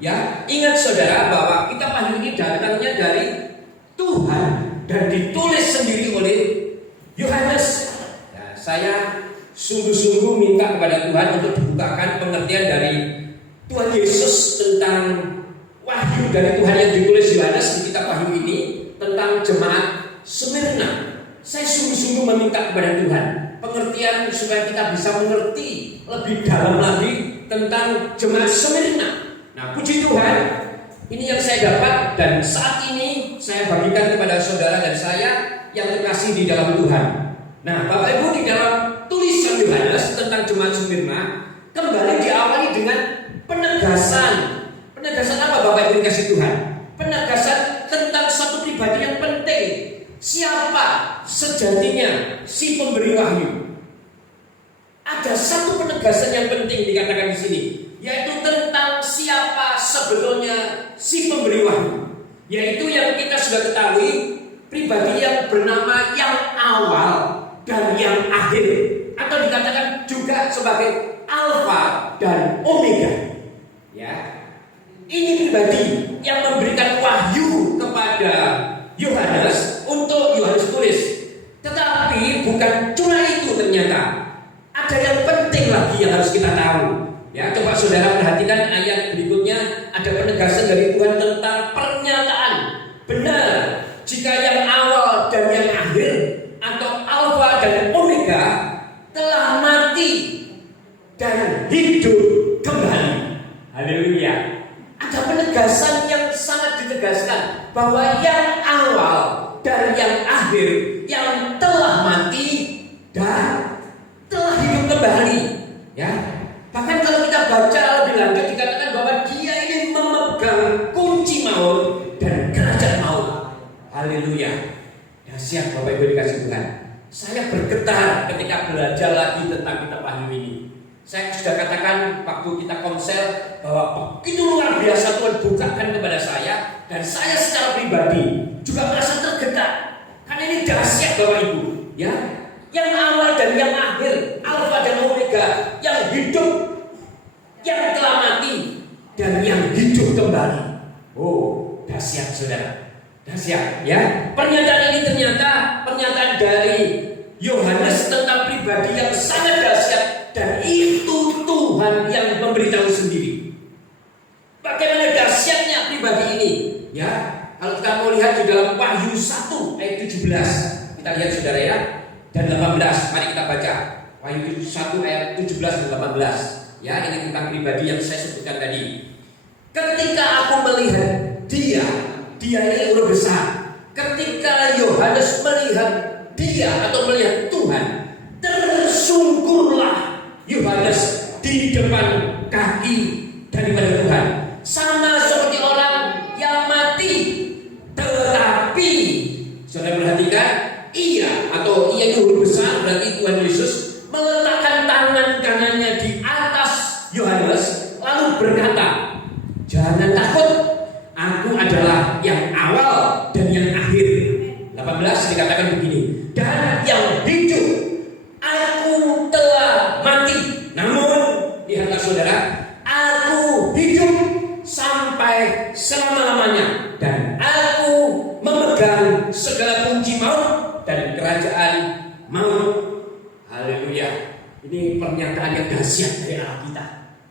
Ya, ingat saudara bahwa kita paham ini datangnya dari Tuhan dan ditulis sendiri oleh Yohanes. Nah, saya sungguh-sungguh minta kepada Tuhan untuk dibukakan pengertian dari Tuhan Yesus tentang wahyu dari Tuhan yang ditulis Yohanes di kitab Wahyu ini tentang jemaat Smyrna. Saya sungguh-sungguh meminta kepada Tuhan pengertian supaya kita bisa mengerti lebih dalam lagi tentang jemaat Smyrna. Nah, puji Tuhan, ini yang saya dapat dan saat ini saya bagikan kepada saudara dan saya yang terkasih di dalam Tuhan. Nah, Bapak Ibu, di dalam tulisan Yohanes tentang jemaat Smyrna kembali diawali dengan penegasan. Penegasan apa Bapak Ibu dikasih Tuhan? Penegasan tentang satu pribadi yang penting. Siapa sejatinya si pemberi wahyu? Ada satu penegasan yang penting dikatakan di sini, yaitu tentang siapa sebetulnya si pemberi wahyu. Yaitu yang kita sudah ketahui, pribadi yang bernama yang awal dan yang akhir, atau dikatakan juga sebagai Alfa dan Omega. Ya, ini pribadi yang memberikan wahyu kepada Yohanes untuk Yohanes tulis. Tetapi bukan cuma itu, ternyata ada yang penting lagi yang harus kita tahu. Ya, coba saudara perhatikan ayat berikutnya, ada penegasan dari Tuhan tentang pernyataan. Benar, jika yang awal dan yang akhir atau Alfa dan Omega telah mati dan hidup kembali. Haleluya. Ada penegasan yang sangat ditegaskan bahwa yang awal dan yang akhir, yang telah mati dan telah hidup kembali. Ya, bahkan kalau kita baca lebih lanjut dikatakan bahwa dia ini memegang kunci maut dan kerajaan maut. Haleluya. Dahsyat Bapak Ibu dikasih Tuhan. Saya bergetar ketika belajar lagi tentang kitab Wahyu ini. Saya sudah katakan waktu kita konsel bahwa begitu luar biasa Tuhan bukakan kepada saya, dan saya secara pribadi juga merasa tergetar. Karena ini dahsyat Bapak Ibu, ya. Yang awal dan yang akhir, Alfa dan Omega, yang hidup, yang telah mati, dan yang hidup kembali. Oh, dahsyat saudara, dahsyat ya. Pernyataan ini ternyata pernyataan dari Yohanes tentang pribadi yang sangat dahsyat, dan itu Tuhan yang memberitahu sendiri. Bagaimana dahsyatnya pribadi ini? Ya, kalau kita mau lihat di dalam Wahyu 1 ayat 17, kita lihat saudara ya. Dan 18, mari kita baca Wahyu 1 ayat 17 dan 18. Ya, ini tentang pribadi yang saya sebutkan tadi. Ketika aku melihat dia ini huruf besar. Ketika Yohanes melihat dia atau melihat Tuhan, tersungkurlah Yohanes di depan kaki daripada Tuhan, sama seperti orang yang mati. Tetapi saudara perhatikan, ia itu huruf besar, berarti Tuhan Yesus meletakkan tangan kanannya di atas Yohanes lalu berkata, jangan takut, aku adalah yang awal dan yang akhir. 18 dikatakan begini, dan yang hidup, aku telah mati, namun lihatlah saudara, aku hidup sampai selama-lamanya, dan aku memegang segala kunci maut dan kerajaan maut. Haleluya. Ini pernyataan yang dahsyat dari Allah kita.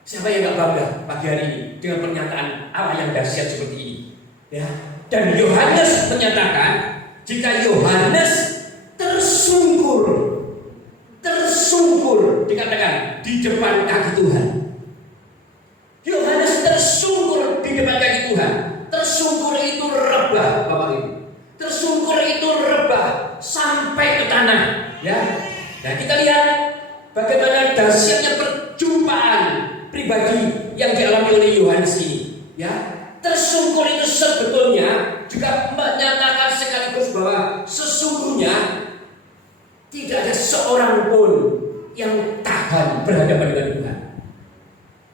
Siapa yang gak bangga pagi hari ini dengan pernyataan Allah yang dahsyat seperti ini? Ya. Dan Yohanes menyatakan, jika Yohanes tersungkur dikatakan di depan kaki Tuhan. Yohanes tersungkur di depan kaki Tuhan. Tersungkur itu rebah, Bapak Ibu. Tersungkur itu rebah sampai ke tanah, ya. Nah, kita lihat bagaimana dahsyatnya perjumpaan pribadi yang dialami oleh Yohanes ini, ya. Tersungkur itu sebetulnya juga menyatakan sekaligus bahwa sesungguhnya tidak ada seorang pun yang tahan berhadapan dengan Tuhan.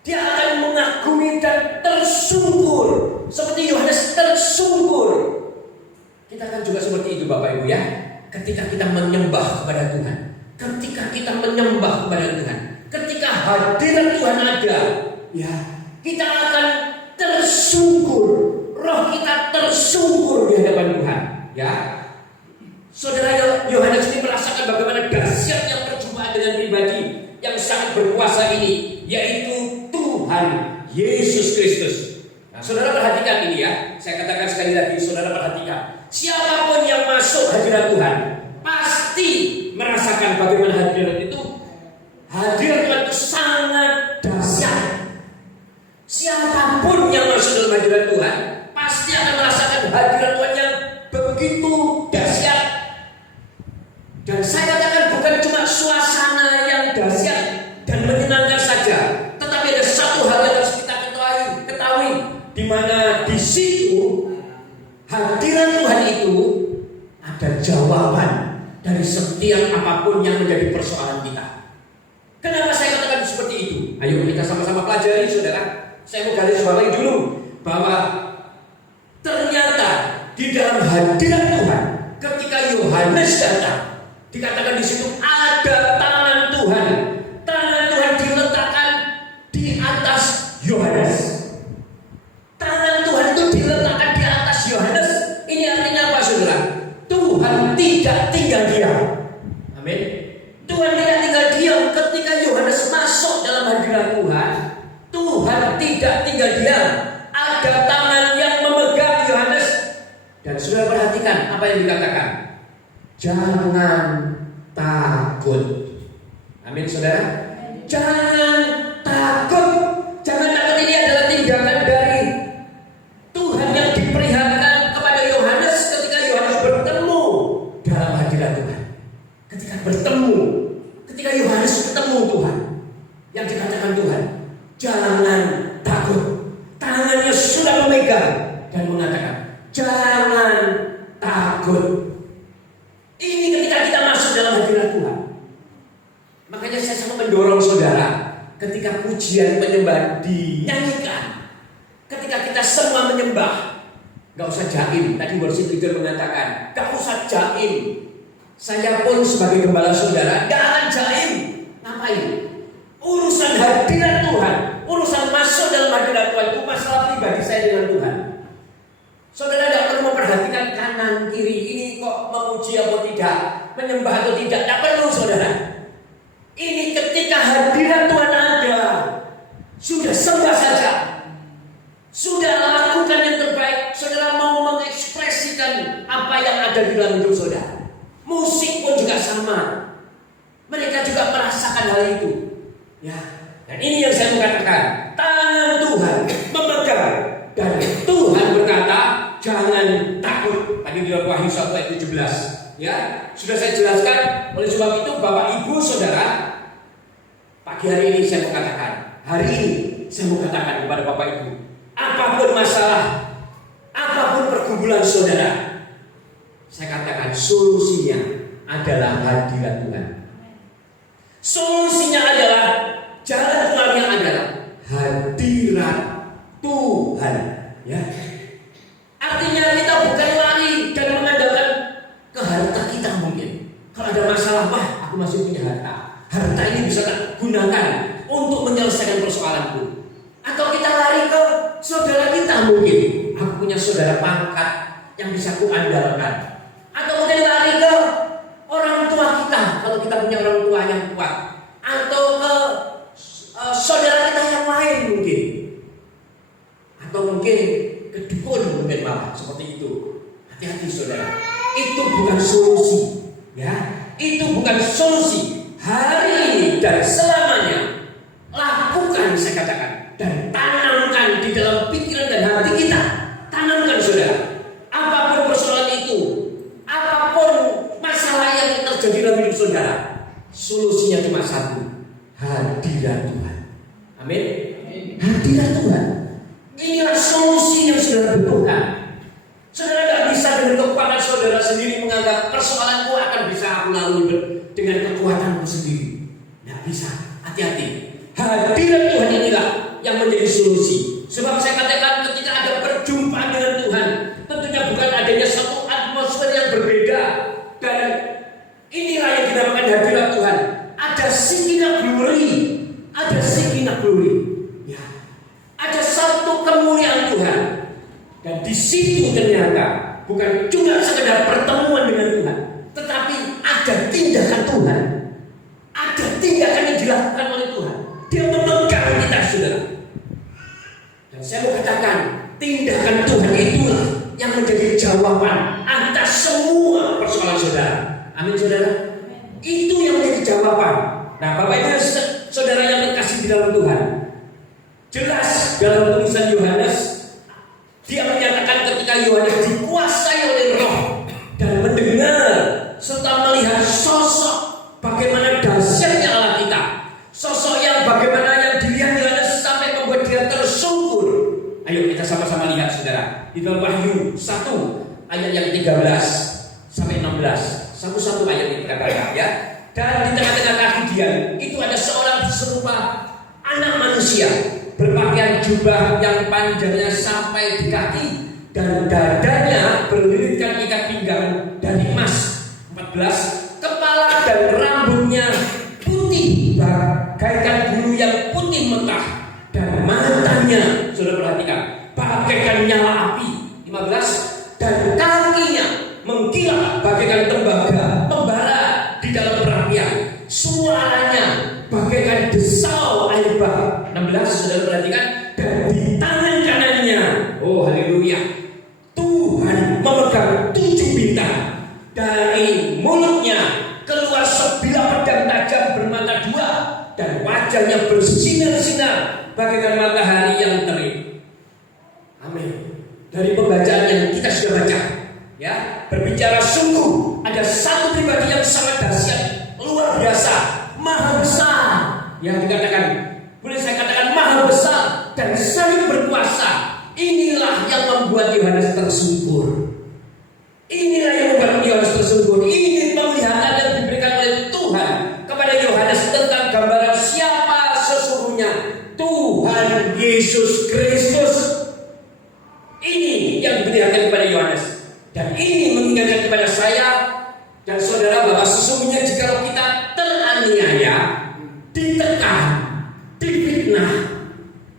Dia akan mengagumi dan tersungkur seperti Yohanes tersungkur. Kita kan juga seperti itu Bapak Ibu ya. Ketika kita menyembah kepada Tuhan, ketika kita menyembah kepada Tuhan, ketika hadirat Tuhan ada, ya, kita akan tersungkur, roh kita tersungkur di hadapan Tuhan. Ya, saudara Yohanes ini merasakan bagaimana dahsyatnya perjumpaan dengan pribadi yang sangat berkuasa ini, yaitu Tuhan Yesus Kristus. Nah, saudara perhatikan ini ya. Saya katakan sekali lagi, saudara perhatikan. Siapapun yang masuk hadirat Tuhan pasti merasakan bagaimana hadirat itu. Hadirat Tuhan itu sangat dahsyat. Siapapun yang masuk dalam hadirat Tuhan pasti akan merasakan hadirat Tuhan yang begitu dahsyat. Dan saya katakan bukan cuma suasana yang dahsyat dan menyenangkan saja, tetapi ada satu hal yang harus kita ketahui, di mana di situ hadirat Tuhan itu ada jawaban dari setiap apapun yang menjadi persoalan kita. Kenapa saya katakan seperti itu? Ayo kita sama-sama pelajari, saudara. Saya mau garis bawahi dulu bahwa ternyata di dalam hadirat Tuhan, ketika Yohanes datang, dikatakan di situ ada tangan Tuhan. Tangan Tuhan diletakkan di atas Yohanes. Tangan Tuhan itu diletakkan di atas Yohanes. Ini artinya apa, saudara? Tuhan tidak tinggal diam. Amin. Tuhan tidak tinggal diam ketika Yohanes masuk dalam hadirat Tuhan. Tuhan tidak tinggal diam. Ada tangan yang memegang Yohanes. Dan saudara perhatikan apa yang dikatakan. Jangan takut. Amin, saudara. Jangan takut. Jangan takut ini adalah tindakan dari Tuhan yang diperlihatkan kepada Yohanes ketika Yohanes bertemu dalam hadirat Tuhan. Ketika Yohanes bertemu Tuhan, yang dikatakan Tuhan, jangan takut. Tangannya sudah memegang dan mengatakan, jangan takut. Ini ketika kita masuk dalam hadirat Tuhan. Makanya saya sangat mendorong saudara, ketika pujian penyembahan dinyanyikan, ketika kita semua menyembah, gak usah jaim. Tadi worship leader mengatakan, gak usah jaim. Saya pun sebagai gembala saudara, gak akan jaim. Ngapain? Urusan hadirat Tuhan, urusan masuk dalam hadirat Tuhan itu masalah pribadi saya dengan Tuhan. Saudara tidak perlu memperhatikan kanan kiri ini kok memuji atau tidak, menyembah atau tidak. Tidak perlu, saudara. Ini ketika hadirat Tuhan ada, sudah sembah saja, sudah lakukan yang terbaik. Saudara mau mengekspresikan apa yang ada di dalam hidup saudara. Musik pun juga sama. Mereka juga merasakan hal itu. Ya, dan ini yang saya mau katakan. Tangan Tuhan memegang dan Tuhan berkata, jangan takut. Tadi di Wahyu 1 ayat 17. Ya, sudah saya jelaskan. Oleh sebab itu, Bapak Ibu Saudara, pagi hari ini saya mau katakan, hari ini saya mau katakan kepada Bapak Ibu, apapun masalah, apapun pergumulan saudara, saya katakan solusinya adalah hadirat Tuhan. Solusinya adalah jalan keluarnya adalah hadirat Tuhan. Ya. Artinya kita bukan lari dan mengandalkan ke harta kita mungkin. Kalau ada masalah, wah aku masih punya harta. Harta ini bisa tak gunakan untuk menyelesaikan persoalanku. Atau kita lari ke saudara kita mungkin. Aku punya saudara pangkat yang bisa kuandalkan. Atau mungkin lari ke orang tua kita kalau kita punya orang tua yang kuat. Atau ke saudara kita yang lain mungkin. Atau mungkin ke dukun mungkin malah seperti itu. Hati-hati saudara. Itu bukan solusi. Ya, itu bukan solusi. Hari ini dan selamanya lakukan, saya katakan, dan tanamkan di dalam pikiran dan hati kita. Tanamkan saudara. Apapun persoalan itu, apapun masalah yang terjadi dalam hidup saudara, solusinya cuma satu, hadirat Tuhan. Amin. Hadirat Tuhan. Inilah solusi yang saudara butuhkan. Saudara tidak bisa dengan kekuatan saudara sendiri menganggap persoalanku akan bisa aku lalui dengan kekuatanku sendiri. Tidak bisa. Hati-hati. Hadirat Tuhan inilah yang menjadi solusi. Sebab saya katakan ketika ada perjumpaan dengan Tuhan, tentunya bukan adanya satu atmosfer yang berbeda. Dan inilah yang dinamakan hadirat Tuhan. Ada Shekinah glory. Ada Shekinah glory. Ya. Ada satu satu kemuliaan Tuhan. Dan di situ ternyata bukan cuma sekedar pertemuan dengan Tuhan, tetapi ada tindakan Tuhan. Ada tindakan yang dilakukan oleh Tuhan. Dia memegang kita, saudara. Dan saya mau katakan, tindakan Tuhan itulah yang menjadi jawaban atas semua persoalan saudara. Amin, saudara. Itu yang menjadi jawaban. Nah, Bapak Ibu saudara yang terkasih di dalam Tuhan, jelas dalam tulisan Yohanes, dia menyatakan ketika Yohanes dikuasai oleh Roh dan mendengar serta melihat sosok bagaimana dahsyatnya Allah kita, sosok yang bagaimana yang dilihat Yohanes sampai membuat dia tersungkur. Ayo kita sama-sama lihat, saudara, di dalam Wahyu 1 ayat yang 13 sampai 16. Satu-satu ayat dikatakan, ya. Dan di tengah-tengah kaki dia itu ada seorang serupa anak manusia, berpakaian jubah yang panjangnya sampai di kaki, dan dadanya berlilitkan ikat pinggang dari emas. 14. Kepala dan rambutnya putih bagaikan bulu yang putih mentah, dan matanya, saudara perhatikan, bagaikan nyala api. 15. Dan kakinya mengkilat bagaikan tembaga membara di dalam perapian. Suaranya bagaikan desau air bah. 16, saudara perhatikan. Dan di tangan kanannya, oh haleluya, Tuhan memegang 7 bintang. Dari mulutnya keluar sebilah pedang tajam bermata 2, dan wajahnya bersinar-sinar bagaikan matahari yang terik. Amin. Dari pembacaan yang kita sudah baca, ya, berbicara sungguh ada satu pribadi yang sangat dahsyat, luar biasa, maha besar, yang dikatakan, boleh saya katakan maha besar dan sangat berkuasa. Inilah yang membuat Yohanes tersungkur. Inilah yang membuat Yohanes tersungkur. Ini penglihatan yang diberikan oleh Tuhan kepada Yohanes tentang gambaran siapa sesungguhnya Tuhan Yesus Kristus. Ini yang diperlihatkan kepada Yohanes. Dan ini mengingatkan kepada saya dan saudara bahwa sesungguhnya jika kita teraniaya, ditekan, difitnah,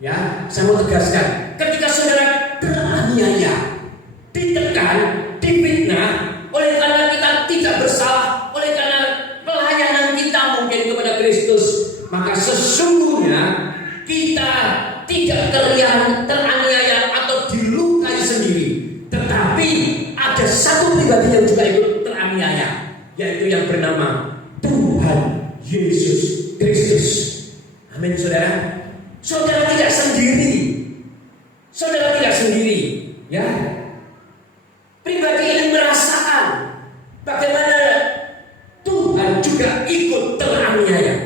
ya, saya mau tegaskan, ketika saudara teraniaya, ditekan, difitnah, oleh karena kita tidak bersalah, oleh karena pelayanan kita mungkin kepada Kristus, maka sesungguhnya kita tidak teraniaya atau dilukai sendiri, tetapi ada satu pribadi yang juga ikut teraniaya, yaitu yang bernama Tuhan Yesus Kristus. Amin, saudara. Saudara tidak sendiri. Saudara tidak sendiri, ya. Pribadi ini merasakan bagaimana Tuhan juga ikut teraniaya.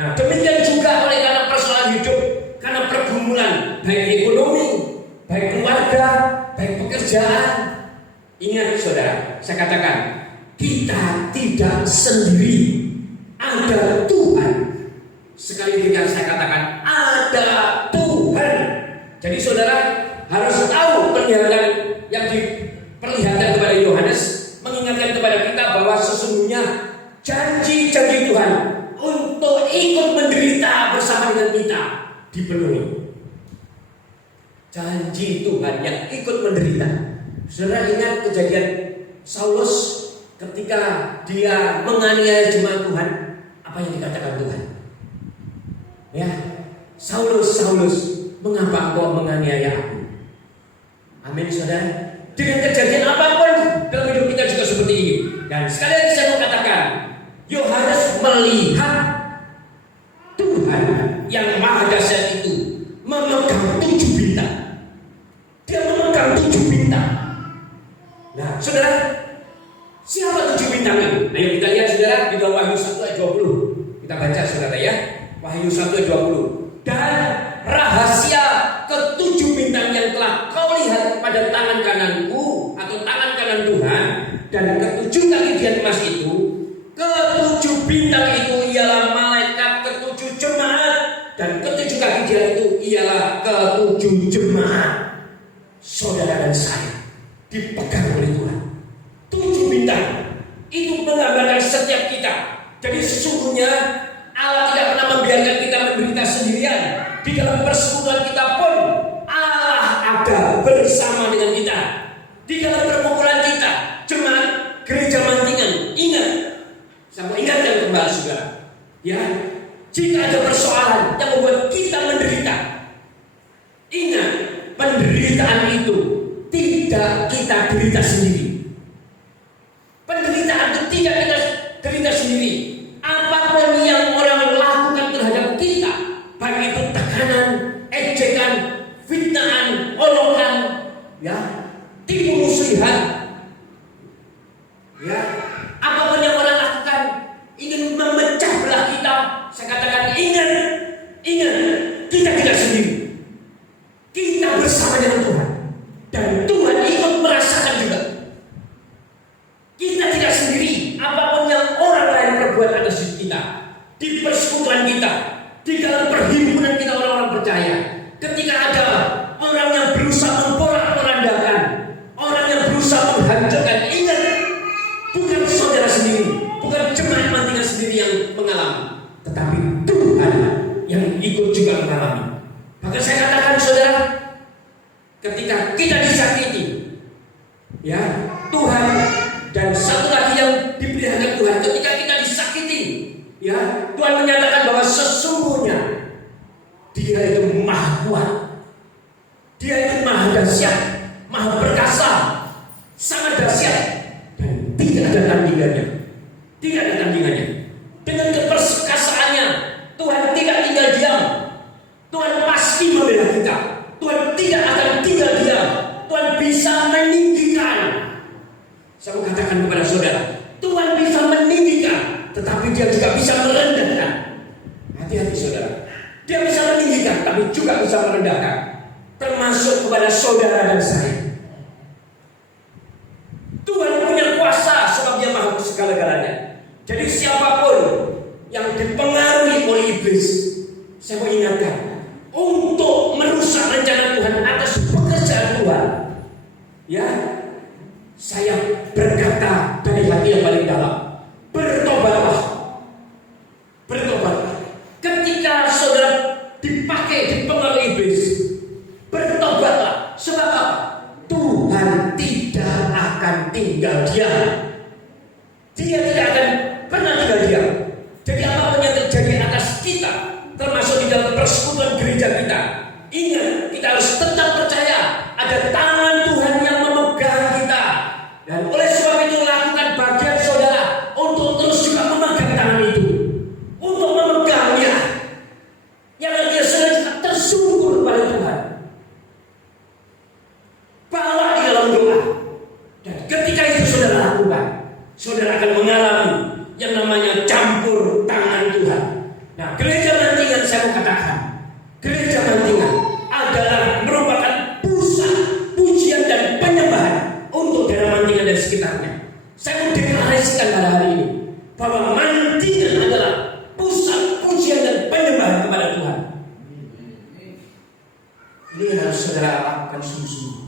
Nah, demikian juga oleh karena persoalan hidup, karena pergumulan, baik ekonomi, baik keluarga, baik pekerjaan. Ingat, saudara, saya katakan, kita tidak sendiri. Ada Tuhan. Sekali lagi saya katakan, ada Tuhan. Jadi saudara harus tahu penglihatan yang diperlihatkan kepada Yohanes, mengingatkan kepada kita bahwa sesungguhnya janji-janji Tuhan untuk ikut menderita bersama dengan kita dipenuhi. Janji Tuhan yang ikut menderita. Saudara ingat kejadian Saulus ketika dia menganiaya jemaat Tuhan, apa yang dikatakan Tuhan? Ya, Saulus, Saulus, mengapa engkau menganiaya aku? Amin, saudara. Dengan kejadian apapun dalam hidup kita juga seperti ini. Dan sekali lagi saya mau katakan, Yohanes melihat Tuhan yang maha dahsyat itu memegang 7 bintang. Dia memegang 7 bintang. Nah, saudara, siapa 7 bintang itu? Ayo kita lihat, saudara, di dalam Wahyu 1 ayat 20. Kita baca, saudara, ya. Wahyu 1 ayat 20. Dan rahasia ke-7 bintang yang telah kau lihat pada tangan kananku atau tangan kanan Tuhan, dan ke-7 kaki dian emas itu, ke-7 bintang itu ialah malaikat ke-7 jemaat, dan ke-7 kaki dian itu ialah ke-7 jemaat. Saudara dan saya dipegang oleh Tuhan. 7 bintang itu menggambarkan setiap kita. Jadi sesungguhnya Allah tidak pernah membiarkan kita menderita sendirian. Di dalam persekutuan kita pun Allah bersama dengan kita di dalam perkumpulan kita, jemaat gereja Mantingan. Ingat, saya mau ingatkan kembali saudara, ya, jika ada persoalan yang membuat kita menderita, ingat, penderitaan itu tidak kita derita sendiri. Penderitaan itu tidak kita derita sendiri. Apapun yang orang lakukan terhadap kita, baik itu tekanan, ejekan, fitnahan, olokan, ya, tipu muslihat, ya, apapun yang orang lakukan ingin memecah belah kita, saya katakan ingat, kita tidak sendiri. Kita bersama dengan Tuhan, dan Tuhan ikut merasakan juga. Kita tidak sendiri. Apapun yang orang lain perbuat atas diri kita, di persekutuan kita, di dalam perhimpunan kita orang-orang percaya, ketika ada orang yang berusaha memporak-porandakan, orang yang berusaha menghancurkan, ingat, bukan saudara sendiri, bukan jemaat Mantingan sendiri yang mengalami, tetapi Tuhan yang ikut juga mengalami. Maka saya katakan saudara, ketika kita disakiti, ya, Tuhan, dan satu lagi yang dipelihara Tuhan, ketika kita disakiti, ya, Tuhan menyatakan bahwa sesungguhnya Dia itu maha kuat, Dia itu maha dahsyat, maha perkasa, sangat dahsyat, dan tidak ada tandingannya. Tidak ada tandingannya. Dengan keperkasaannya, Tuhan tidak tinggal diam. Tuhan pasti membela kita. Tuhan tidak akan tinggal diam. Tuhan bisa meninggikan. Saya mau katakan kepada saudara, Tuhan bisa meninggikan, tetapi Dia juga bisa merendahkan. Hati-hati saudara. Dia bisa meninggikan, tapi juga bisa merendahkan. Termasuk kepada saudara dan saya. Tuhan punya kuasa sebab Dia maha segala-galanya. Jadi siapapun yang dipengaruhi oleh iblis, saya mau ingatkan, untuk merusak rencana Tuhan atas pekerjaan Tuhan, ya, saya berkata dari hati yang paling dalam, bertobatlah. Ketika saudara dipengaruhi iblis, bertobatlah. Sebab apa? Tuhan tidak akan tinggal diam. Dia tidak akan pernah tinggal diam. Jadi apapun yang terjadi atas kita, termasuk di dalam persekutuan gereja kita, ingat, kita harus tetap percaya ada tangan Tuhan yang memegang kita. Dan oleh sebab itu lakukan bagian saudara untuk terus juga memegang tangan itu, untuk memegangnya, yang dia sudah juga tersungkur pada Tuhan. Bawa di dalam doa, dan ketika itu saudara lakukan, saudara akan mengalami yang namanya campur tangan Tuhan. Nah, gereja Mantingan, saya mau katakan, gereja Mantingan adalah merupakan pusat pujian dan penyembahan untuk daerah Mantingan dan sekitarnya. Saya mau deklarasikan pada hari ini bahwa Mantingan adalah pusat pujian dan penyembahan kepada Tuhan. Ini harus saudara lakukan sungguh-sungguh.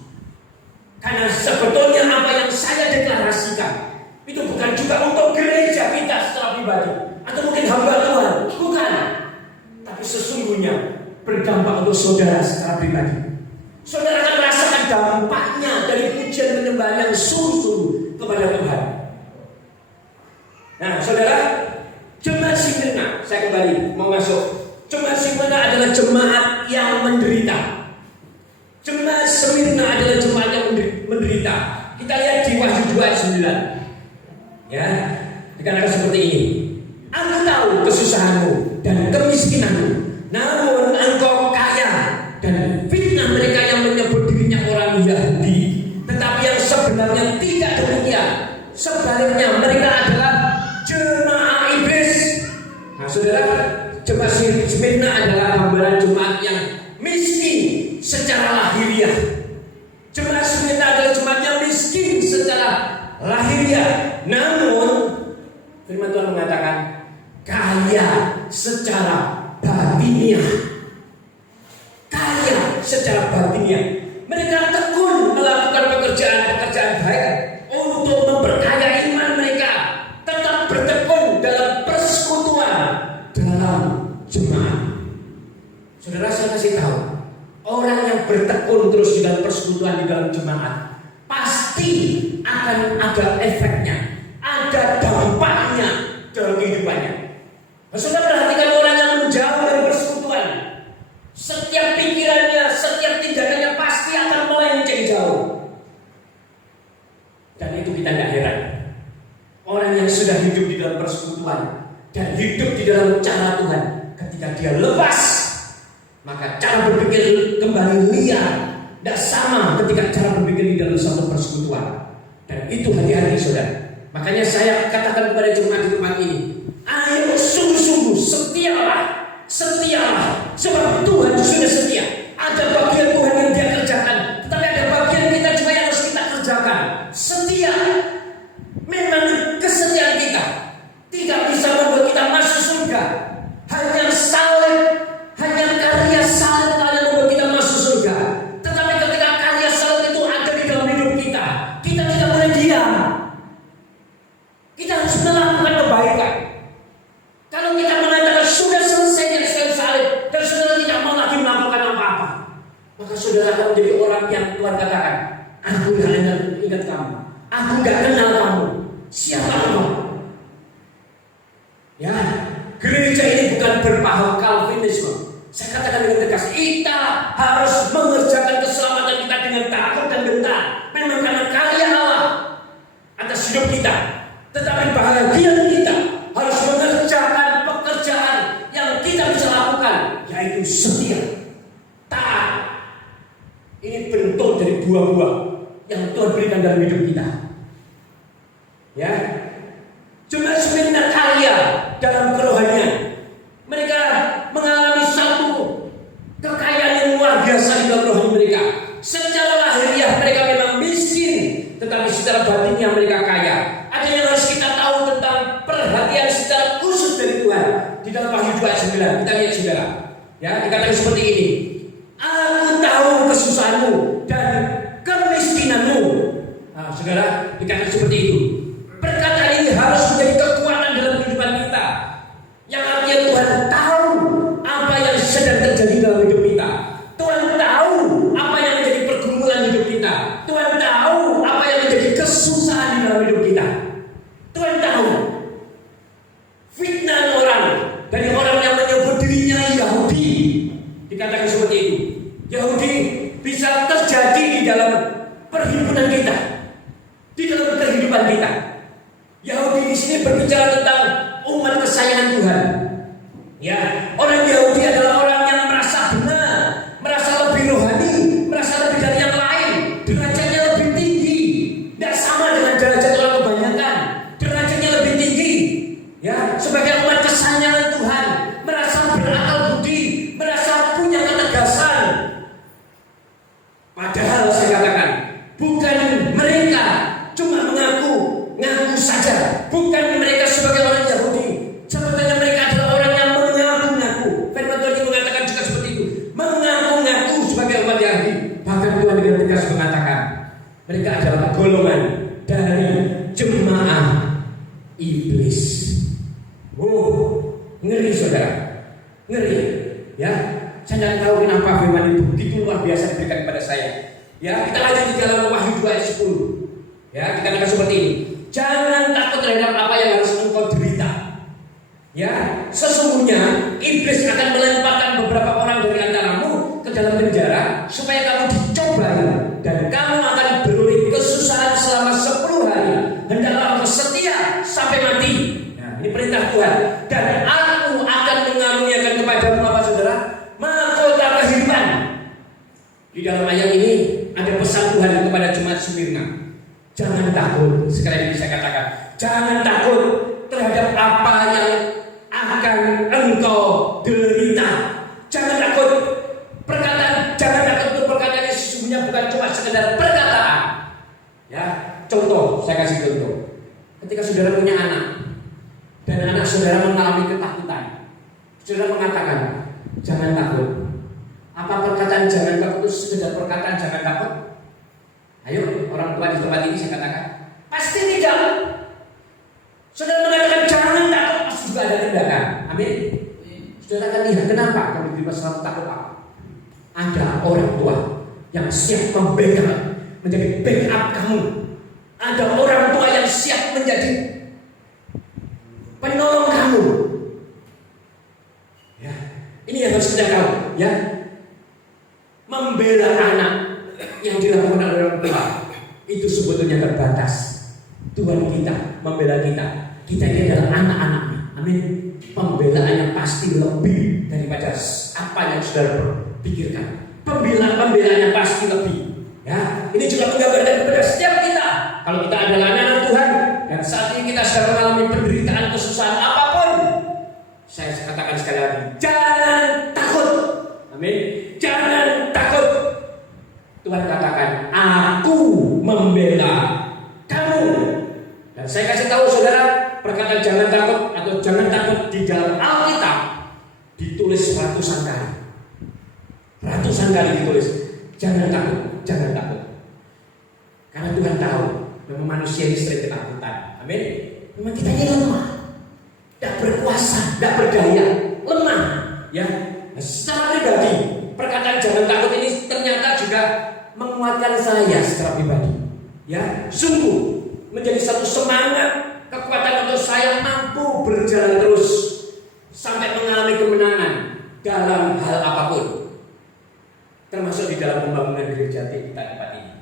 Karena sebetulnya apa yang saya deklarasikan itu bukan juga untuk gereja kita secara pribadi atau mungkin hamba Tuhan, bukan. Tapi sesungguhnya berdampak untuk saudara secara pribadi. Saudara akan merasakan dampaknya dari pujian penyembahan yang sungguh kepada Tuhan. Nah, saudara, jemaat Smyrna, saya kembali mau masuk. Jemaat Smyrna adalah jemaat yang menderita. Jemaat Smyrna adalah jemaat yang menderita. Kita lihat di Wahyu 2 ayat 9. Ya, dikatakan seperti ini. Aku tahu kesusahanmu dan kemiskinanmu, namun engkau kaya, dan fitnah mereka yang menyebut dirinya orang Yahudi, tetapi yang sebenarnya tidak demikian. Sebaliknya mereka adalah jemaat iblis. Nah, saudara, jemaat Smyrna adalah gambaran jemaat yang miskin secara lahiriah. Jemaat Smyrna adalah jemaat yang miskin secara lahiriah, namun firman Tuhan mengatakan kaya secara batiniah. Kaya secara batiniah. Mereka tekun melakukan pekerjaan-pekerjaan baik untuk memperkaya iman mereka. Tetap bertekun dalam persekutuan dalam jemaat. Saudara, saya kasih tahu, orang yang bertekun terus terus di dalam persekutuan, di dalam jemaat, pasti akan ada efeknya, ada dampaknya dalam kehidupannya. Saudara perhatikan orang yang menjauh dari persekutuan, setiap pikirannya, setiap tindakannya pasti akan melenceng jauh. Dan itu kita tidak heran. Orang yang sudah hidup di dalam persekutuan dan hidup di dalam cara Tuhan, ketika dia lepas, maka cara berpikir kembali liar, tidak sama ketika cara berpikir di dalam satu persekutuan. Dan itu hati-hati saudara. Makanya saya katakan kepada jemaat di tempat ini, ayo sungguh-sungguh setialah, sebab Tuhan sudah setia. Ada bagian Tuhan yang dia kerjakan, tetapi ada bagian kita juga yang harus kita kerjakan. Setia, memang kesetiaan kita tidak bisa membuat kita masuk surga. Hanya salib, hanya karya salib yang membuat kita masuk surga. Tetapi ketika karya salib itu ada di dalam hidup kita, kita tidak boleh diam. Kita harus melakukan kebaikan. Kalau kita mengatakan sudah selesai dari kayu salib dan saudara tidak mau lagi melakukan apa-apa, maka saudara akan menjadi orang yang Tuhan katakan, aku tidak ingat kamu, aku tidak kenal kamu, siapa kamu? Ya, gereja ini bukan berpaham Calvinisme. Saya katakan dengan tegas, kita harus mengerjakan keselamatan kita dengan takut dan gentar. Memang karena karya Allah atas hidup kita. Tetapi bahagian kita harus mengerjakan pekerjaan yang kita bisa lakukan, yaitu setia, taat. Ini bentuk dari buah-buah yang Tuhan berikan dalam hidup kita. Ya, cuma sebenarnya karya dalam kerohanian. Mereka mengalami satu kekayaan yang luar biasa di dalam rohani mereka. Secara lahiriah mereka memang miskin, tetapi secara batinnya mereka kaya. Ada yang harus kita tahu tentang perhatian secara khusus dari Tuhan di dalam Wahyu 2 ayat 9. Kita lihat saudara. Ya, dikatakan seperti ini. Aku tahu kesusahanmu dan kemiskinanmu. Nah, saudara, dikatakan seperti itu. Perkataan ini harus menjadi kekuatan dalam kehidupan kita. Yang artinya Tuhan tahu apa yang sedang terjadi dalam hidup kita. Tuhan tahu apa yang menjadi pergumulan hidup kita. Tuhan tahu apa yang menjadi kesusahan di dalam hidup kita. Tuhan tahu fitnah orang dari orang yang menyebut dirinya Yahudi. Dikatakan seperti itu. Yahudi bisa terjadi di dalam perhimpunan kita, di dalam kehidupan kita. Yahudi di sini berbicara tentang umat kesayangan Tuhan. Ya, orang Yahudi adalah orang yang merasa benar, merasa lebih rohani, merasa lebih dari yang lain, derajatnya lebih tinggi, tidak sama dengan derajat orang kebanyakan, derajatnya lebih tinggi. Ya, sebagai umat kesayangan Tuhan, merasa berakal budi, merasa punya ketegasan. Padahal saya katakan, bukan mereka cuma mengaku saja, bukan mereka sebagai orang Yahudi. Sebetulnya mereka adalah orang yang mengaku-ngaku. Firman Tuhan ini mengatakan juga seperti itu, mengaku-ngaku sebagai umat Yahudi. Bahkan Tuhan dengan tegas mengatakan, mereka adalah golongan dari jemaah iblis. Ngeri saudara, ngeri. Ya, saya tidak tahu kenapa firman itu begitu luar biasa diberikan kepada saya. Ya, kita lanjut di dalam Wahyu 2 ayat 10. Ya, dikatakan seperti ini. Jangan takut terhadap apa yang harus engkau derita. Ya, sesungguhnya iblis akan melemparkan beberapa orang dari antaramu ke dalam penjara supaya kamu dicobai dan kamu akan beroleh kesusahan selama 10 hari. Hendaklah engkau setia sampai mati. Nah, ini perintah Tuhan. Dan aku akan mengaruniakan kepadamu apa saudara? Mahkota kehidupan. Di dalam ayat ini ada pesan Tuhan kepada jemaat Smyrna. Jangan takut, sekali lagi saya katakan, jangan takut terhadap apa yang akan engkau derita. Jangan takut, jangan takut untuk perkataan yang sesungguhnya bukan cuma sekedar perkataan. Ya, contoh, saya kasih contoh. Ketika saudara punya anak dan anak saudara mengalami ketakutan, saudara mengatakan, jangan takut. Apa perkataan jangan takut itu sekedar perkataan jangan takut? Ayo, orang tua di tempat ini saya katakan, pasti tidak. Saudara mengatakan jangan takut, pasti juga ada tindakan. Amin. Saudara akan lihat kenapa kalau diberi masalah takut apa? Ada orang tua yang siap membackup, menjadi backup kamu. Ada orang tua yang siap menjadi penolong kamu. Ya, ini yang harus kita tahu, ya. Membela anak yang dilakukan oleh orang tua itu sebetulnya terbatas. Tuhan kita membela kita. Kita ini adalah anak-anaknya. Amin. Pembelaannya pasti lebih daripada apa yang saudara pikirkan. Pembelaannya pasti lebih. Ya, ini juga menggambarkan kepada setiap kita. Kalau kita adalah anak-anak Tuhan dan saat ini kita sedang mengalami penderitaan, kesusahan apapun, saya katakan sekali lagi, jangan takut. Amin. Jangan takut. Tuhan katakan, aku membela kamu. Dan saya kasih tahu saudara, perkataan jangan takut atau jangan takut di dalam Alkitab ditulis ratusan kali. Ratusan kali ditulis, jangan takut, jangan takut. Karena Tuhan tahu memang manusia ini sering ketakutan. Amin. Memang kita ini lemah, tidak berkuasa, tidak berdaya, lemah. Ya, nah, secara pribadi perkataan jangan takut ini ternyata juga menguatkan saya secara pribadi. Ya, sungguh menjadi satu semangat, kekuatan untuk saya mampu berjalan terus sampai mengalami kemenangan dalam hal apapun, termasuk di dalam pembangunan gereja kita tempat ini.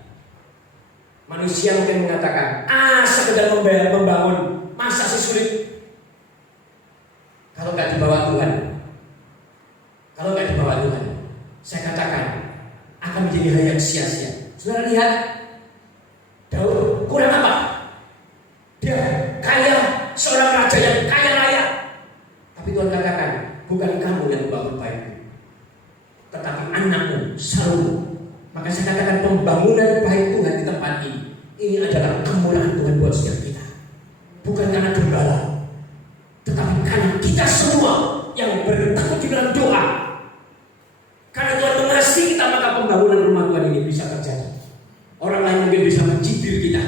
Manusia mungkin mengatakan, sekedar membangun, masa sih sulit? Kalau nggak dibawa Tuhan, kalau nggak dibawa Tuhan, saya katakan akan menjadi hal yang sia-sia. Saudara lihat, Daud kurang apa? Dia kaya, seorang raja yang kaya raya. Tapi Tuhan katakan, bukan kamu yang membangun baitku, tetapi anakmu Salomo. Maka saya katakan pembangunan bait Tuhan di tempat ini adalah kemurahan Tuhan buat setiap kita. Bukan karena gembala, tetapi karena kita semua yang bertekun di dalam doa. Karena Tuhan mengasihi kita, maka pembangunan rumah Tuhan ini bisa terjadi. Orang lain mungkin bisa mencibir kita,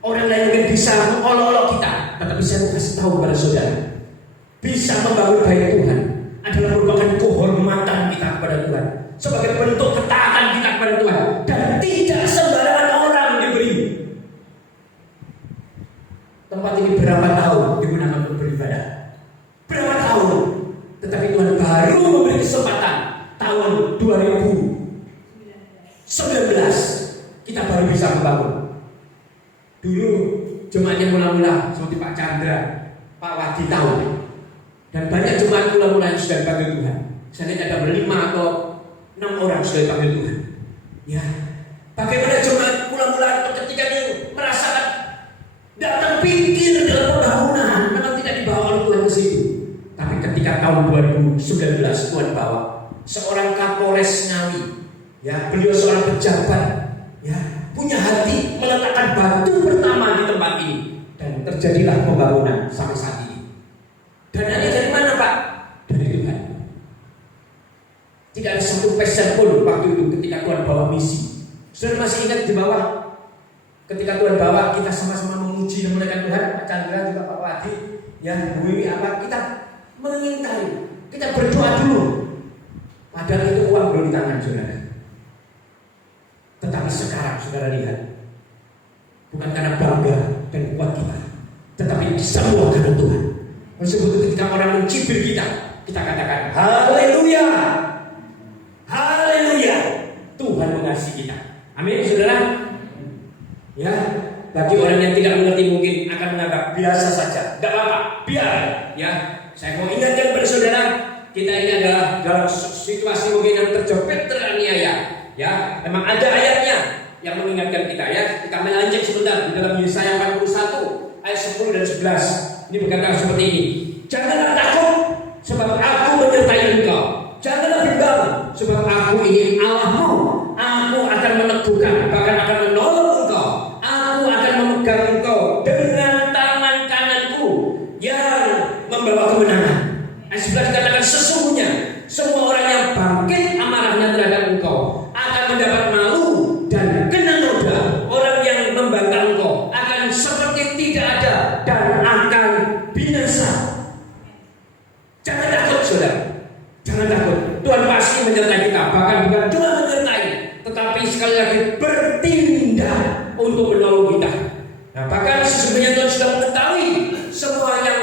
orang lain mungkin bisa mengolok-olok kita, tetapi saya mau kasih tahu kepada saudara, bisa membangun bait Tuhan adalah merupakan kehormatan kita kepada Tuhan, sebagai bentuk ketaatan kita kepada Tuhan, dan tidak sembarangan orang diberi. Tempat ini berapa tahun digunakan untuk beribadah? Berapa tahun? Tetapi Tuhan baru memberi kesempatan tahun 2019 kita baru bisa membangun. Dulu jemaatnya mula-mula seperti Pak Chandra, Pak Wadi tahu, dan banyak jemaat mula-mula yang sudah dipanggil Tuhan. Saya lihat ada 5 atau 6 orang sudah dipanggil Tuhan. Ya, bagaimana jemaat mula-mula ketika itu merasakan datang pikir dalam pembangunan, memang tidak dibawa oleh Tuhan ke situ. Tapi ketika tahun 2019 Tuhan bawa seorang Kapolres Ngawi, ya, beliau seorang pejabat, ya, punya hati meletakkan batu pertama di tempat ini, dan terjadilah pembangunan sampai saat ini. Dananya dari mana, Pak? Dari Tuhan. Tidak ada satu peser pun waktu itu ketika Tuhan bawa misi. Saudara masih ingat di bawah ketika Tuhan bawa kita sama-sama memuji dan memuliakan Tuhan, Pak Chandra juga Pak Wadi, ya, Bu Wiwi apa, kita mengingkari, kita berdoa dulu. Padahal itu uang belum di tangan saudara. Tetapi sekarang saudara lihat, bukan karena bangga dan kuat kita, tetapi semua karena Tuhan. Sebab ketika orang mencibir kita, kita katakan haleluya, haleluya, Tuhan mengasihi kita. Amin saudara. Ya, bagi orang yang tidak mengerti mungkin akan menganggap biasa saja, tidak apa-apa, biar. Ya, saya mau ingatkan kepada saudara, kita ini adalah dalam situasi mungkin yang terjepit, teraniaya. Ya, memang ada ayatnya yang mengingatkan kita, ya. Kita melenceng sebentar di dalam Yesaya 41 ayat 10 dan 11. Ini berkata seperti ini. Janganlah takut, sebab aku menyertai engkau. Janganlah bimbang, sebab aku ini Allahmu. Aku akan meneguhkan, bahkan akan menolong engkau. Aku akan memegang engkau dengan tangan kananku yang membawa kemenangan. Ayat 11 katakan, sesungguhnya semua orang yang bangkit amarahnya terhadap engkau akan mendapat malu dan kena noda. Orang yang membantah engkau akan seperti tidak ada dan akan binasa. Jangan takut saudara, jangan takut. Tuhan pasti menyertai kita. Bahkan bukan cuma menyertai, tetapi sekali bertindak untuk menolong kita. Nah, bahkan sesungguhnya Tuhan sudah mengetahui semua yang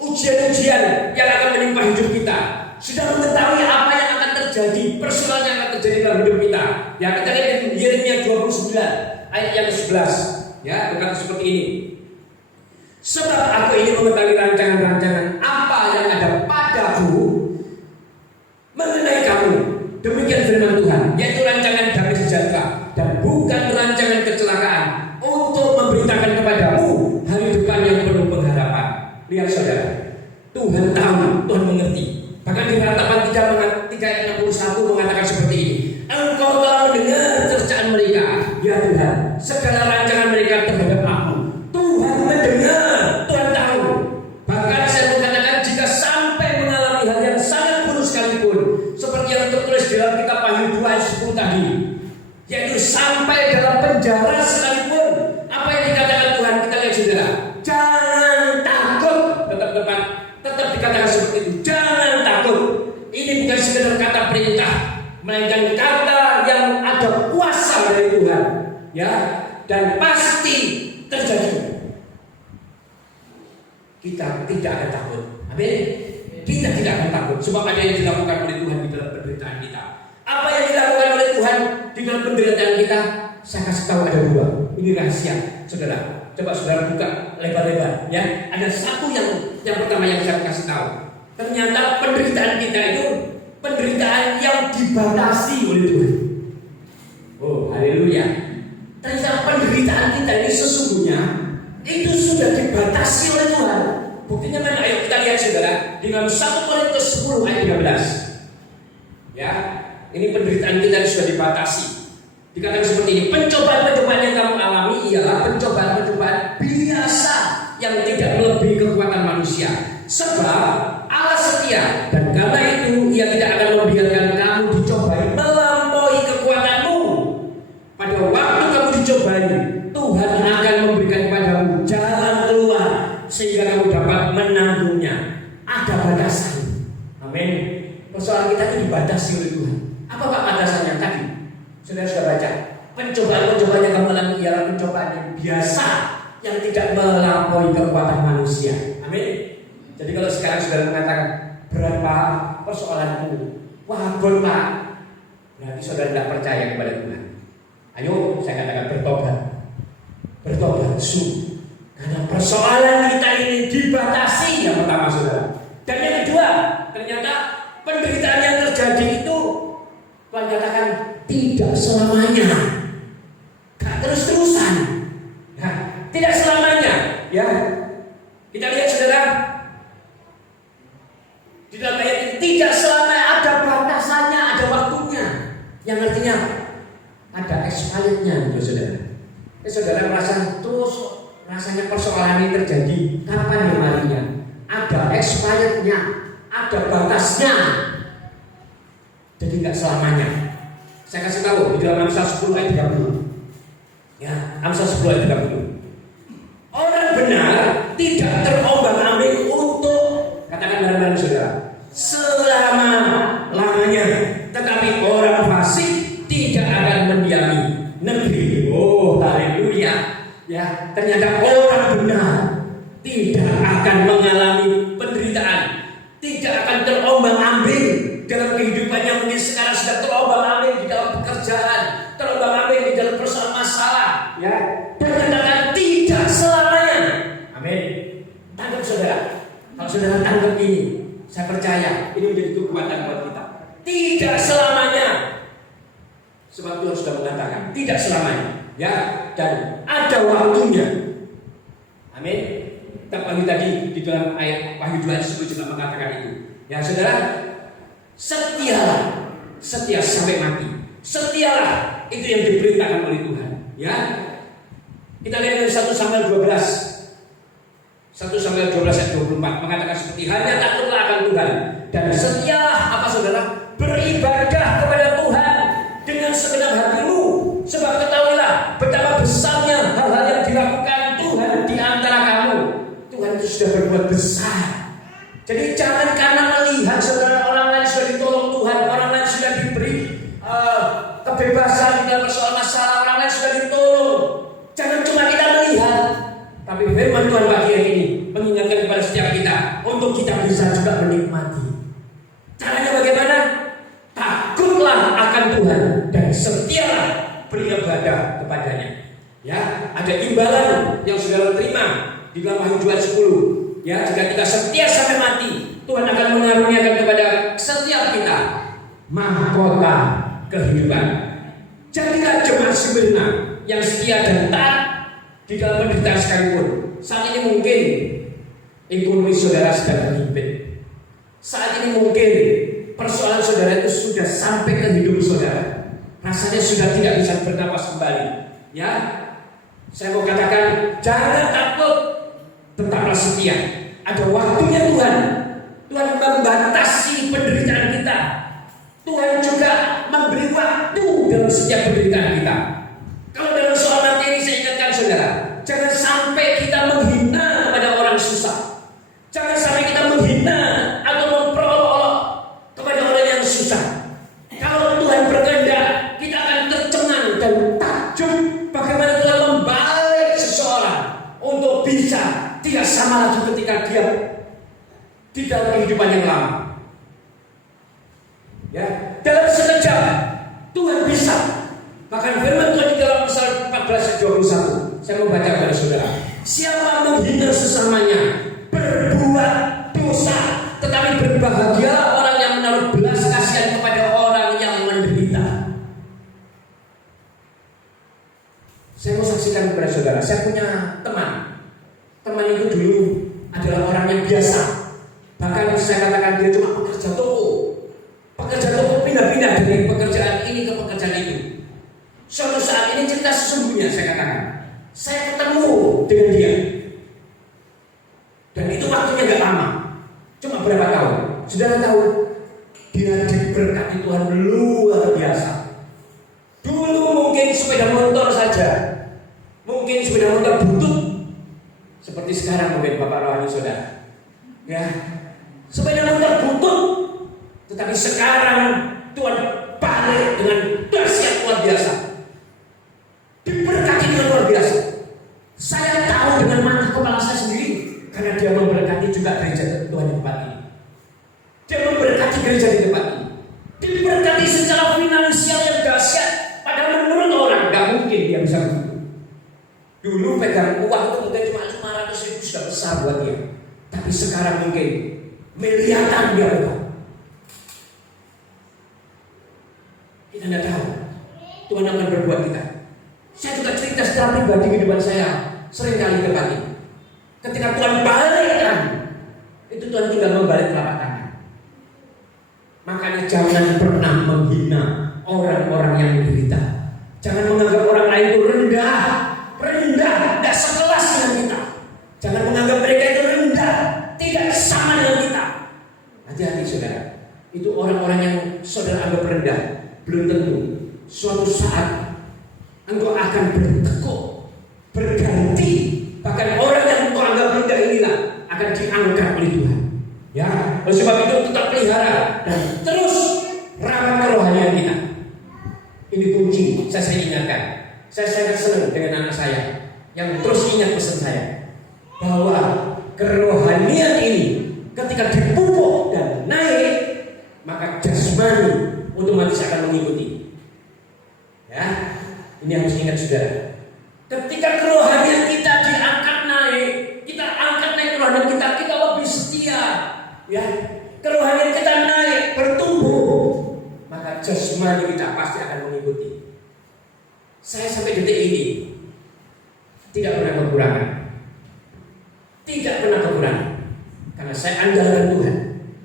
ujian-ujian yang akan menimpa hidup kita, sudah mengetahui apa yang akan terjadi, persoalan yang akan terjadi dalam hidup kita. Ya, kita lihat di Yeremia 29 ayat yang ke-11, ya, berkata seperti ini. Sebab aku ini mengetahui rancangan-rancangan apa yang ada padaku mengenai kamu, demikian firman Tuhan, yaitu rancangan damai sejahtera dan bukan rancangan kecelakaan, untuk memberitakan kepadamu hari depan yang penuh pengharapan. Lihat saudara, Tuhan tahu, Tuhan mengerti. Bahkan di Ratapan 3:61 mengatakan seperti ini. Engkau telah mendengar cercaan mereka, ya Tuhan, segala rancangan mereka terhadap aku. Tuhan mendengar, Tuhan tahu. Bahkan saya mengatakan jika sampai mengalami hal yang sangat buruk sekalipun, seperti yang tertulis dalam kitab Wahyu 2 ayat 10 tadi, yaitu sampai dalam penjara sekalipun, apa yang dikatakan Tuhan, kita lihat saudara, jangan takut. Tetap dikatakan seperti itu, jangan takut. Ini bukan sekedar kata perintah, melainkan kata yang ada kuasa dari Tuhan, ya, dan pasti terjadi. Kita tidak akan takut. Amin. Kita tidak akan takut, sebab ada yang dilakukan oleh Tuhan di dalam penderitaan kita. Apa yang dilakukan oleh Tuhan di dalam penderitaan kita, saya kasih tahu ada dua. Ini rahasia, saudara. Coba saudara buka lebar-lebar, ya. Ada satu yang pertama yang saya kasih tahu. Ternyata penderitaan kita itu penderitaan yang dibatasi oleh Tuhan. Oh, haleluya. Ternyata penderitaan kita ini sesungguhnya itu sudah dibatasi oleh Tuhan. Buktinya mana? Ayo kita lihat saudara, di dalam 1 Korintus 10 ayat 13. Ya, ini penderitaan kita sudah dibatasi. Dikatakan seperti ini, pencobaan-pencobaan yang kamu alami ialah pencobaan-pencobaan biasa yang tidak melebihi kekuatan manusia. Sebab Allah setia, dan karena itu Ia tidak akan membiarkan kamu dicobai melampaui kekuatanmu. Pada waktu kamu dicobai, Tuhan akan memberikan kepadamu jalan keluar sehingga kamu dapat menanggungnya. Ada batasan. Amin. Persoalan kita ini dibatasi oleh Tuhan. Apa Pak batasannya tadi? Sudah baca. Pencobaan-pencobaan yang kamu alami ialah pencobaan yang biasa yang tidak melampaui kekuatan manusia. Amin. Jadi kalau sekarang saudara mengatakan berat Pak persoalanku, wabon Pak, berarti saudara tidak percaya kepada Tuhan. Ayo saya katakan bertobat sungguh. Karena persoalan kita ini dibatasi, yang pertama saudara. Dan yang kedua, ternyata penderitaan yang terjadi itu Tuhan katakan tidak selamanya, gak terus-terusan, ya, tidak selamanya, ya. Kita lihat saudara, di dalam ayat ini tidak selamanya, ada batasannya, ada waktunya, yang artinya ada expirednya, saudara. Saudara merasa terus rasanya persoalan ini terjadi, kapan marinya? Ada expirednya, ada batasnya. Jadi nggak selamanya. Saya kasih tahu di dalam Amsal 10 ayat 30. Ya, Amsal 10 ayat 30. Orang benar tidak terombang-ambing untuk, katakan benar-benar saudara, selama-lamanya. Tetapi orang fasik tidak akan mendiami negeri. Oh, haleluya. Ya, ternyata orang benar tidak akan mengalami penderitaan, tidak akan terombang-ambing dalam kehidupan yang mungkin sekarang sudah terombang-ambing di dalam pekerjaan, terombang-ambing di dalam persoalan masalah, ya. Dan katakan tidak selamanya. Amin. Tangkap saudara. Kalau saudara tangkap ini, saya percaya ini menjadi kekuatan buat kita. Tidak selamanya. Sebab Tuhan sudah mengatakan tidak selamanya, ya. Dan ada waktunya. Amin. Kita pagi tadi di dalam ayat Wahyu 2 ayat 10 juga mengatakan itu. Ya saudara, setialah, setia sampai mati. Setialah, itu yang diperintahkan oleh Tuhan. Ya, kita lihat dari 1 Samuel 12. 1 Samuel 12 ayat 24 mengatakan seperti, hanya takutlah akan Tuhan dan setialah, apa saudara, beribadah kepada Tuhan dengan segenap hatimu. Sebab ketahuilah betapa besarnya hal-hal yang dilakukan Tuhan di antara kamu. Tuhan itu sudah berbuat besar. Jadi jangan karena melihat saudara orang lain sudah ditolong Tuhan, orang lain sudah diberi kebebasan di dalam persoalan masalah beribadah kepadanya. Ya, ada imbalan yang saudara terima di dalam Wahyu 2:10. Ya, jika kita setia sampai mati, Tuhan akan mengaruniakan kepada setiap kita mahkota kehidupan. Jadilah jemaat Smyrna yang setia dan taat di dalam penderitaan sekalipun. Saat ini mungkin ekonomi saudara sedang berhimpit. Saat ini mungkin persoalan saudara itu sudah sampai ke hidup saudara. Rasanya sudah tidak bisa bernapas kembali. Ya, saya mau katakan, jangan takut, tetaplah setia. Ada waktunya Tuhan. Tuhan membatasi penderitaan kita. Tuhan juga memberi waktu dalam setiap penderitaan kita. Kalau dalam soal materi saya ingatkan saudara, jangan sampai kita menghina kepada orang susah. Jangan sampai kita menghina atau memperolok-olok kepada orang yang susah. Kalau Tuhan berkehendak, kita akan tercengang dan takjub bagaimana Tuhan membalik seseorang untuk bisa tidak sama lagi ketika dia di dalam kehidupan yang lama. Ya, dalam sekejap Tuhan bisa. Bahkan firman Tuhan di dalam Amsal 14:21. Saya mau baca kepada saudara. Siapa menghina sesamanya, berbuat dosa, tetapi berbahagia orang yang menaruh belas kasihan kepada orang yang menderita. Saya mau saksikan kepada saudara, saya punya teman. Teman itu dulu adalah orang yang biasa. Bahkan saya katakan dia cuma pekerja toko. Pekerja toko pindah-pindah dari pekerjaan ini ke pekerjaan itu. Suatu saat ini cerita sesungguhnya saya katakan, saya ketemu dengan dia. Dan itu waktunya gak lama, cuma berapa tahun. Saudara tahu, dia diberkati Tuhan luar biasa. Dulu mungkin sepeda motor saja, mungkin sepeda motor butut, seperti sekarang mungkin Bapak rohani saudara. Ya, sepeda motor butut, tetapi sekarang Tuhan balik dengan dahsyat luar biasa. Diberkati dengan luar biasa. Saya tahu dengan mata kepala saya sendiri, karena dia memberkati juga gereja Tuhan di tempat ini. Dia memberkati gereja di tempat ini. Diberkati secara finansial yang dahsyat. Padahal menurut orang gak mungkin dia bisa begitu. Dulu pegang uang itu mungkin cuma 500.000 sudah besar buat dia. Tapi sekarang mungkin miliaran dia dapat. Kita tidak tahu Tuhan akan berbuat kita. Saya juga cerita secara pribadi kehidupan saya sering kali tempat ini. Ketika Tuhan balikkan, itu Tuhan tinggal membalik telapak tangan. Makanya jangan pernah menghina orang-orang yang menderita. Jangan menganggap orang lain itu rendah, tidak sekelas dengan kita. Jangan menganggap mereka itu rendah, tidak sama dengan kita. Hati-hati saudara, itu orang-orang yang saudara anggap rendah, belum tentu suatu saat engkau akan bertekuk, berganti. Bahkan orang yang engkau anggap rendah inilah akan diangkat oleh Tuhan. Ya, oleh sebab itu tetap pelihara dan terus rawat kerohanian kita. Ini kunci. Saya ingatkan. Saya sangat senang dengan anak saya yang terus ingat pesan saya bahwa kerohanian ini ketika dipupuk dan naik, maka jasmani otomatis akan mengikuti. Ya, ini harus ingat saudara. Ketika kerohanian kita diangkat naik, kita angkat naik kerohanian kita lebih setia. Ya, kerohanian kita naik, bertumbuh, maka jasmani kita pasti akan mengikuti. Saya sampai detik ini tidak pernah kekurangan, karena saya andalkan Tuhan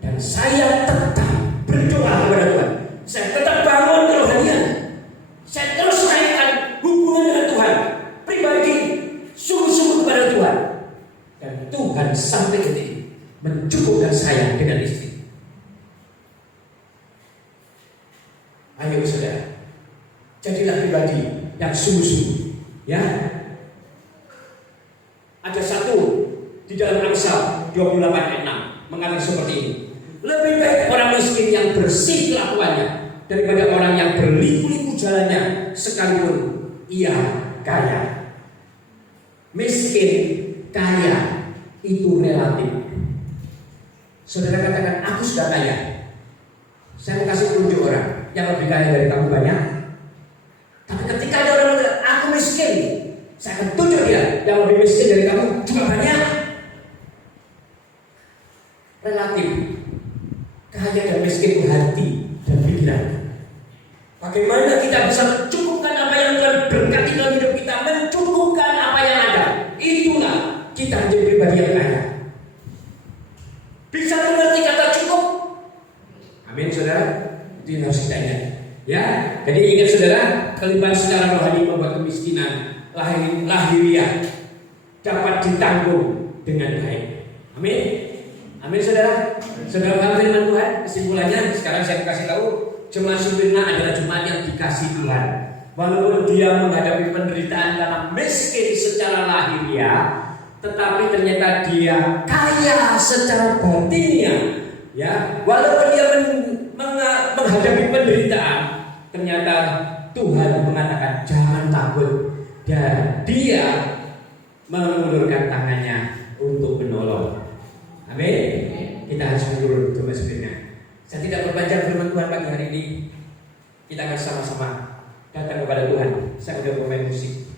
dan saya tetap berdoa kepada Tuhan. Saya tetap bangun kerohanian. Saya terus naikkan hubungan dengan Tuhan pribadi, sungguh-sungguh kepada Tuhan, dan Tuhan sampai detik mencukupkan saya dengan istri. Ayo saudara, jadilah pribadi yang sungguh-sungguh. Ya, ada satu di dalam Amsal 28:6 mengatakan seperti ini. Lebih baik orang miskin yang bersih kelakuannya daripada orang yang berliku-liku jalannya sekalipun ia kaya. Miskin, kaya itu relatif. Saudara katakan, aku sudah kaya. Saya mau kasih tunjuk orang yang lebih kaya dari kamu banyak. Tapi ketika ada orang miskin, saya akan tunjuk dia yang lebih miskin dari kamu juga banyak. Relatif kaya dan miskin hati dan pikiran. Bagaimana kita bisa mencukupkan apa yang Tuhan berkati dalam hidup kita, mencukupkan apa yang ada. Itulah kita menjadi pribadi yang kaya. Bisa mengerti kata cukup? Amin, saudara. Itu yang harus kita ingat. Ya, jadi ingat saudara, kelimpahan secara rohani membuat kemiskinan lahiriah dapat ditanggung dengan baik. Amin. Amin, saudara. Saudara paham firman Tuhan? Kesimpulannya, sekarang saya kasih tahu, jemaat Smyrna adalah jemaat yang dikasih Tuhan. Walaupun dia menghadapi penderitaan karena miskin secara lahiriah, tetapi ternyata dia kaya secara batinnya. Ya, walaupun dia menghadapi penderitaan, ternyata Tuhan mengatakan jangan takut, dan dia mengulurkan tangannya untuk menolong. Amin. Kita harus menurut Tuhan sebenarnya. Saya tidak berpanjang firman Tuhan pagi hari ini. Kita akan sama-sama datang kepada Tuhan. Saya udah pemain musik.